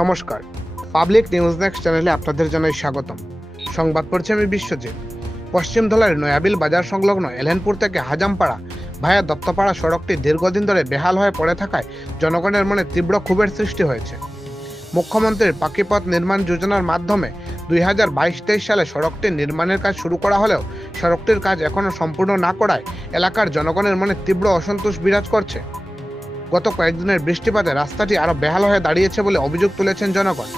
নমস্কার। Public news next চ্যানেলে আপনাদের জানাই স্বাগতম। সংবাদ পড়ছি আমি বিশ্বজিৎ। পশ্চিম ধলার নয়াবিল বাজার সংলগ্ন এলেনপুর থেকে হাজামপাড়া ভায়া দত্তপাড়া সড়কটি দীর্ঘদিন ধরে বেহাল হয়ে পড়ে থাকায় জনগণের মনে তীব্র ক্ষোভের সৃষ্টি হয়েছে। মুখ্যমন্ত্রীর পাকিপথ নির্মাণ যোজনার মাধ্যমে দুই হাজার বাইশ তেইশ সালে সড়কটি নির্মাণের কাজ শুরু করা হলেও সড়কটির কাজ এখনও সম্পূর্ণ না করায় এলাকার জনগণের মনে তীব্র অসন্তোষ বিরাজ করছে। গত কয়েকদিনের বৃষ্টিপাতে রাস্তাটি আরও বেহাল হয়ে দাঁড়িয়েছে বলে অভিযোগ তুলেছেন জনগণ।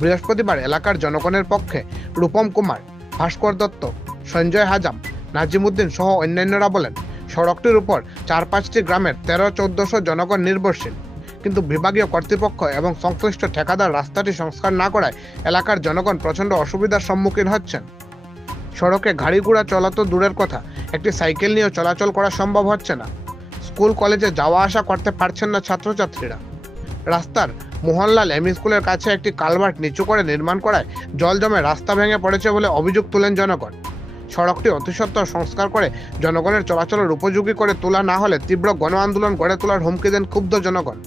বৃহস্পতিবার এলাকার জনগণের পক্ষে রূপম কুমার, ভাস্কর দত্ত, সঞ্জয় হাজাম, নাজিমুদ্দিন সহ অন্যান্যরা বলেন, সড়কটির উপর চার পাঁচটি গ্রামের তেরো চোদ্দশো জনগণ নির্ভরশীল। কিন্তু বিভাগীয় কর্তৃপক্ষ এবং সংশ্লিষ্ট ঠিকাদার রাস্তাটি সংস্কার না করায় এলাকার জনগণ প্রচণ্ড অসুবিধার সম্মুখীন হচ্ছেন। সড়কে গাড়ি ঘোড়া চলা তো দূরের কথা, একটি সাইকেল নিয়েও চলাচল করা সম্ভব হচ্ছে না। স্কুল, কলেজে যাওয়া আসা করতে পারছেন না ছাত্রছাত্রীরা। রাস্তার মোহনলাল এম স্কুলের কাছে একটি কালভার্ট নিচু করে নির্মাণ করায় জল জমে রাস্তা ভেঙে পড়েছে বলে অভিযোগ তুলেন জনগণ। সড়কটি অতিসত্বর সংস্কার করে জনগণের চলাচলের উপযোগী করে তোলা না হলে তীব্র গণ আন্দোলন গড়ে তোলার হুমকি দেন ক্ষুব্ধ জনগণ।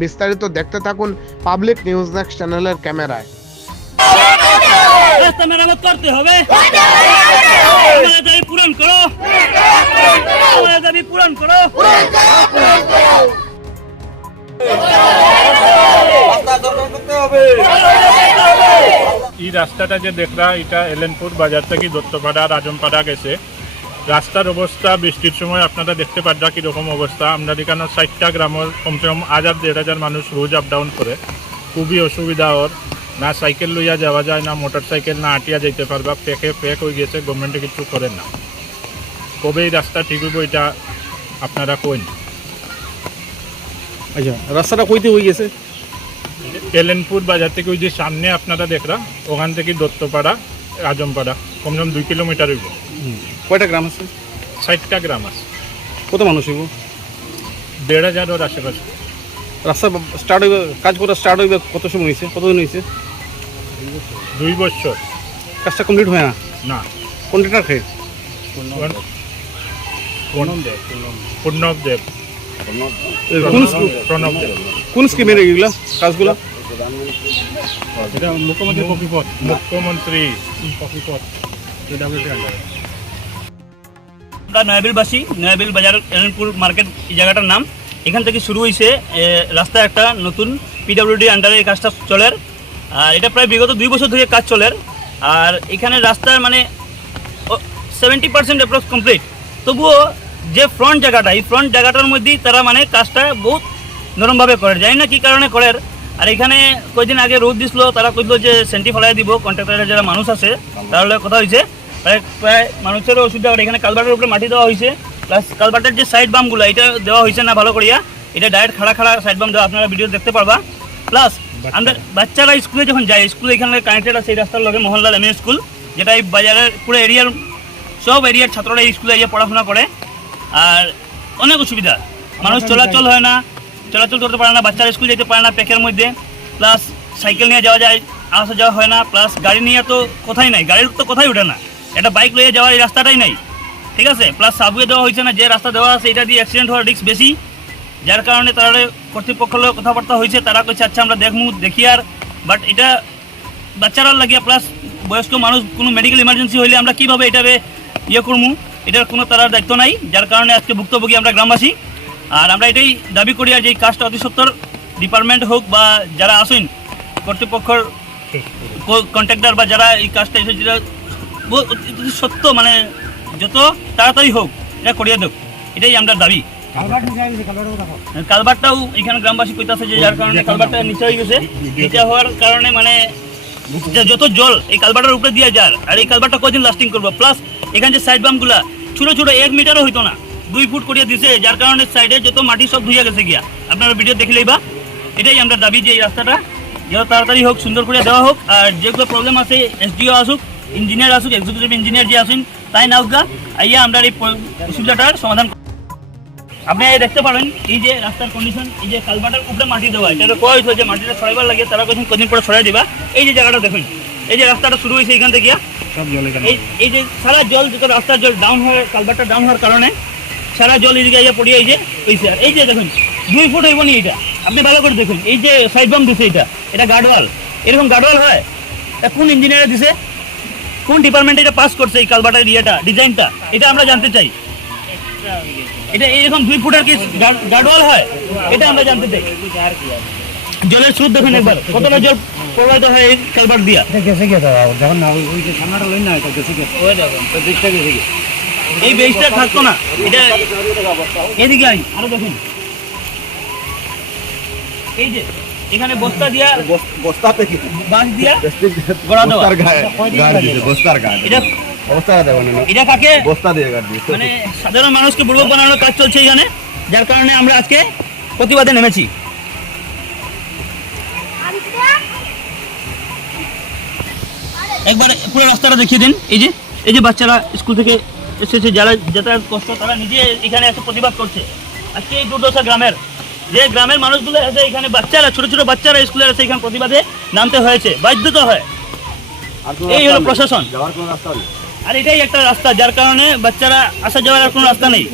বিস্তারিত দেখতে থাকুন পাবলিক নিউজ নেক্সট চ্যানেলের ক্যামেরায়। রাস্তা মেরামত করতে হবে। আমাদের দাবি পূরণ করো। আমাদের দাবি পূরণ করো। এই রাস্তাটা যে দেখরা এটা এলেনপুর বাজার থেকে দত্তপাড়া রাজমপাড়া গেছে। রাস্তার অবস্থা বৃষ্টির সময় আপনারা দেখতে পাররা কীরকম অবস্থা। আমরা এখানে ষাটটা গ্রামের কমসে কম হাজার দেড় হাজার মানুষ রোজ আপ ডাউন করে। খুবই অসুবিধা ওর। না সাইকেল লইয়া যাওয়া যায় না মোটর সাইকেল না আটিয়া যাইতে পারবা পেকে পেক হয়ে গেছে গভর্নমেন্টে কিছু করে না। কবে এই রাস্তা ঠিক হইব এটা আপনারা কইন। আচ্ছা রাস্তাটা কইতে হয়ে গেছে? এলেনপুর বাজার থেকে ওই যে সামনে আপনারা দেখরা ওখান থেকে দত্তপাড়া রাজমপাড়া কমসে কম দুই কিলোমিটার হইব। কয়টা গ্রাম আছে? ষাটটা গ্রাম আছে। কত মানুষ হইব? দেড় হাজারের আশেপাশে। রাস্তা স্টার্ট হইবে কাজ করা স্টার্ট হইবে কত সময় হয়েছে কতদিন হয়েছে দুই বছর। কাজটা কমপ্লিট হয় না? না। কন্ট্রাক্টর খেয়ে পূর্ণব দেব কোন স্কি- প্রণব দেব। কোন স্কিমের এগুলা কাজগুলো? মুখ্যমন্ত্রী। মুখ্যমন্ত্রী আমরা নয়াবিলবাসী নয়াবিল বাজার এলেনপুর মার্কেট এই জায়গাটার নাম। এখান থেকে শুরু হয়েছে রাস্তায় একটা নতুন পিডাব্লিউডি আন্ডারে এই কাজটা চলের। আর এটা প্রায় বিগত দুই বছর ধরে কাজ চলে। আর এখানে রাস্তার মানে সেভেন্টি পার্সেন্ট অ্যাপ্রক্স কমপ্লিট তবুও যে ফ্রন্ট জায়গাটা, এই ফ্রন্ট জায়গাটার মধ্যেই তারা মানে কাজটা বহুত নরমভাবে করে। জানি না কী কারণে করে। আর এখানে কয়েকদিন আগে রোদ দিছিল, তারা কইল যে সেন্টি ফলাই দিব। কন্ট্রাক্টরের যারা মানুষ আছে তাহলে কথা হয়েছে প্রায় প্রায় মানুষেরও অসুবিধা করে এখানে কালবাটের উপরে মাটি দেওয়া হয়েছে প্লাস কালবাটের যে সাইড বামগুলো এটা দেওয়া হয়েছে না ভালো করিয়া। এটা ডাইরেক্ট খাড়া খাড়া সাইড বাম দেওয়া, আপনারা ভিডিও দেখতে পারবা। প্লাস আমরা বাচ্চারা স্কুলে যখন যায় স্কুলে এখানে কানেক্টেড আছে এই রাস্তার লগে মোহনলাল এম স্কুল যেটা এই বাজারের পুরো এরিয়ার সব এরিয়ার ছাত্ররা এই স্কুলে গিয়ে পড়াশোনা করে। আর অনেক অসুবিধা। মানুষ চলাচল হয় না চলাচল করতে পারে না বাচ্চারা স্কুল যেতে পারে না প্যাকের মধ্যে। প্লাস সাইকেল নিয়ে যাওয়া যায় আসা যাওয়া হয় না প্লাস গাড়ি নিয়ে তো কোথায় নাই গাড়ির তো কোথায় ওঠে না। এটা বাইক লইয়ে যাওয়ার এই রাস্তাটাই নাই। ঠিক আছে? প্লাস সাবওয়ে দেওয়া হয়েছে না যে রাস্তা দেওয়া আছে এটা দিয়ে অ্যাক্সিডেন্ট হওয়ার রিস্ক বেশি। যার কারণে তারা কর্তৃপক্ষের লগে কথাবার্তা হয়েছে, তারা কইছে আচ্ছা আমরা দেখমু, দেখি আর। বাট এটা বাচ্চারা লাগিয়া প্লাস বয়স্ক মানুষ, কোনো মেডিকেল ইমার্জেন্সি হইলে আমরা কীভাবে এটারে ইয়ে করব এটার কোনো তার দায়িত্ব নাই। যার কারণে আজকে ভুক্তভোগী আমরা গ্রামবাসী। আর আমরা এটাই দাবি করি আর যে কাজটা অতি সত্তর ডিপার্টমেন্ট হোক বা যারা আসেন, কর্তৃপক্ষের কন্ট্রাক্টর বা যারা এই কাজটা এসে যেটা সত্য মানে যত তাড়াতাড়ি হোক, এটা করিয়ে দেব। এটাই আমরা দাবি। কালবারটাও এখানে গ্রামবাসী কইতাছে যে যার কারণে কালবারটা নিচে হয়ে গেছে। নিচে হওয়ার কারণে মানে যত জল এই কালবারটার উপরে দিয়ে যার, আর এই কালবারটা কদিন লাস্টিং করব? প্লাস এখানে যে সাইড বামগুলা ছোট ছোট এক মিটারও হইতো না। দুই ফুট করিয়া দিছে, যার কারণে সাইডে যত মাটি সব ধুইয়া গেছে গিয়া। আপনারা ভিডিও দেখলেই বা এটাই আমরা দাবি যে এই রাস্তাটা। যত তাড়াতাড়ি হোক, সুন্দর করে দেওয়া হোক, আর যেগুলো প্রবলেম আছে এসডিও আসুক ইঞ্জিনিয়ার আসুক এক্সিকিউটিভ ইঞ্জিনিয়ার যে আসুন, তাই গা, আইয়া আমরা এই অসুবিধাটার সমাধান আপনি দেখতে পারেন এই যে রাস্তার কন্ডিশন এই যে কালবাটার উপরে মাটি দেওয়া এটা কয় হয়েছে যে মাটিটা ছড়াইবার লাগে তারা কদিন পরে ছড়াই দিবা। এই যে জায়গাটা দেখুন এই যে রাস্তাটা শুরু হয়েছে এখান থেকে। সব জল এখানে। এই যে সারা জল রাস্তার জল ডাউন হওয়ার কালবারটা ডাউন হওয়ার কারণে সারা জল এদিকে পড়িয়ে এই যে এই যে দেখুন দুই ফুট হইব নি এটা আপনি ভালো করে দেখুন এই যে সাইড বাম দিছে এটা এটা গার্ডওয়াল এরকম গার্ডওয়াল হয়? তা কোন ইঞ্জিনিয়ার দিছে? কোন ডিপার্টমেন্টে এটা পাস করছে এই কালবাটার ইয়েটা ডিজাইনটা এটা আমরা জানতে চাই। এটা এরকম দুই ফুটের কি গার্ডওয়াল হয়? এটা আমরা জানতে চাই। জলের স্রোত দেখুন একবার। কতটা জল প্রবাহিত হয় এই কালবার দিয়া? গেছে গিয়ে দাদা যখন না ওই যে ঠান্ডাটা লই না এটা গেছে গিয়ে। ওই দেখুন তো দিকটা গেছে গিয়ে। এই বেসটা থাকতো না। এটা এদিকে আই আরও দেখুন। এই যে এখানে বস্তা দিয়া বস্তা থেকে বাঁশ দিয়া গড়া দেওয়া। গায়ে গাড় বস্তার গাড় এটা বস্তা দেবো এটা কাকে? বস্তা দিয়ে গাড় মানে সাধারণ মানুষকে বুড়ো বানানোর কাজ চলছে এখানে যার কারণে আমরা আজকে প্রতিবাদে নেমেছি। একবার পুরো রাস্তাটা দেখিয়ে দিন। এই যে এই যে বাচ্চারা স্কুল থেকে এসেছে যারা যাতায়াত কষ্ট তারা নিজে এখানে এসে প্রতিবাদ করছে। আজকে এই দুর্দশা গ্রামের যে গ্রামের মানুষগুলো এসে এখানে বাচ্চারা ছোট ছোট বাচ্চারা স্কুলে এসে এখানে প্রতিবাদে নামতে হয়েছে বাধ্যতা হয়। এই হলো প্রশাসন। যাওয়ার কোনো রাস্তা আর এটাই একটা রাস্তা, যার কারণে বাচ্চারা আসা যাওয়ার আর কোনো রাস্তা নেই।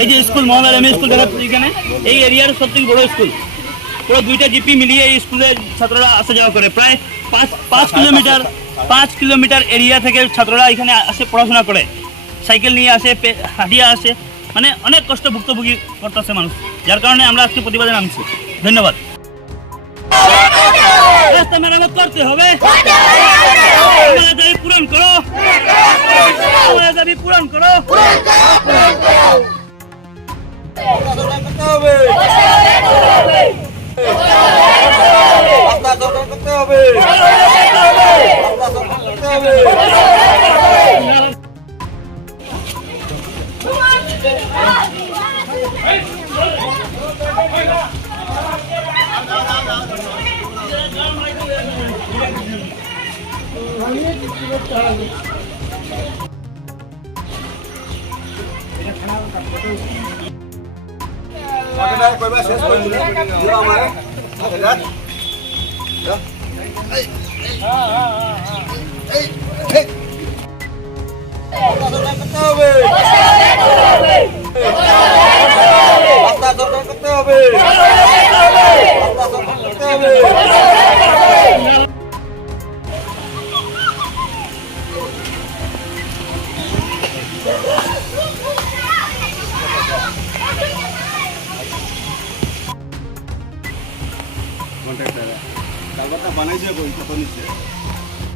এই যে স্কুল মহলার এম স্কুল দেখা এখানে, এই এরিয়ার সব থেকে বড় স্কুল। পুরো দুইটা জিপি মিলিয়ে এই স্কুলে ছাত্ররা আসা যাওয়া করে। প্রায় পাঁচ পাঁচ কিলোমিটার পাঁচ কিলোমিটার এরিয়া থেকে ছাত্ররা এখানে আসে, পড়াশোনা করে। সাইকেল নিয়ে আসে হাঁটিয়ে আসে। মানে অনেক কষ্ট ভুক্তভোগী করতেছে মানুষ, যার কারণে আমরা আজকে প্রতিবাদে নামছি। ধন্যবাদ। রাস্তা মেরামত করতে হবে। আমাদের দাবি পূরণ করো। আমাদের দাবি পূরণ করো। কইবা শেষ কৰি দিলে দিবা আমাৰে হাজার এই এই এই দরকার করতে হবে রাস্তা দরকার করতে হবে রাস্তা দরকার করতে হবে কন্ট্রাক্টর কালবারটা বানাইছে কই কত নিচ্ছে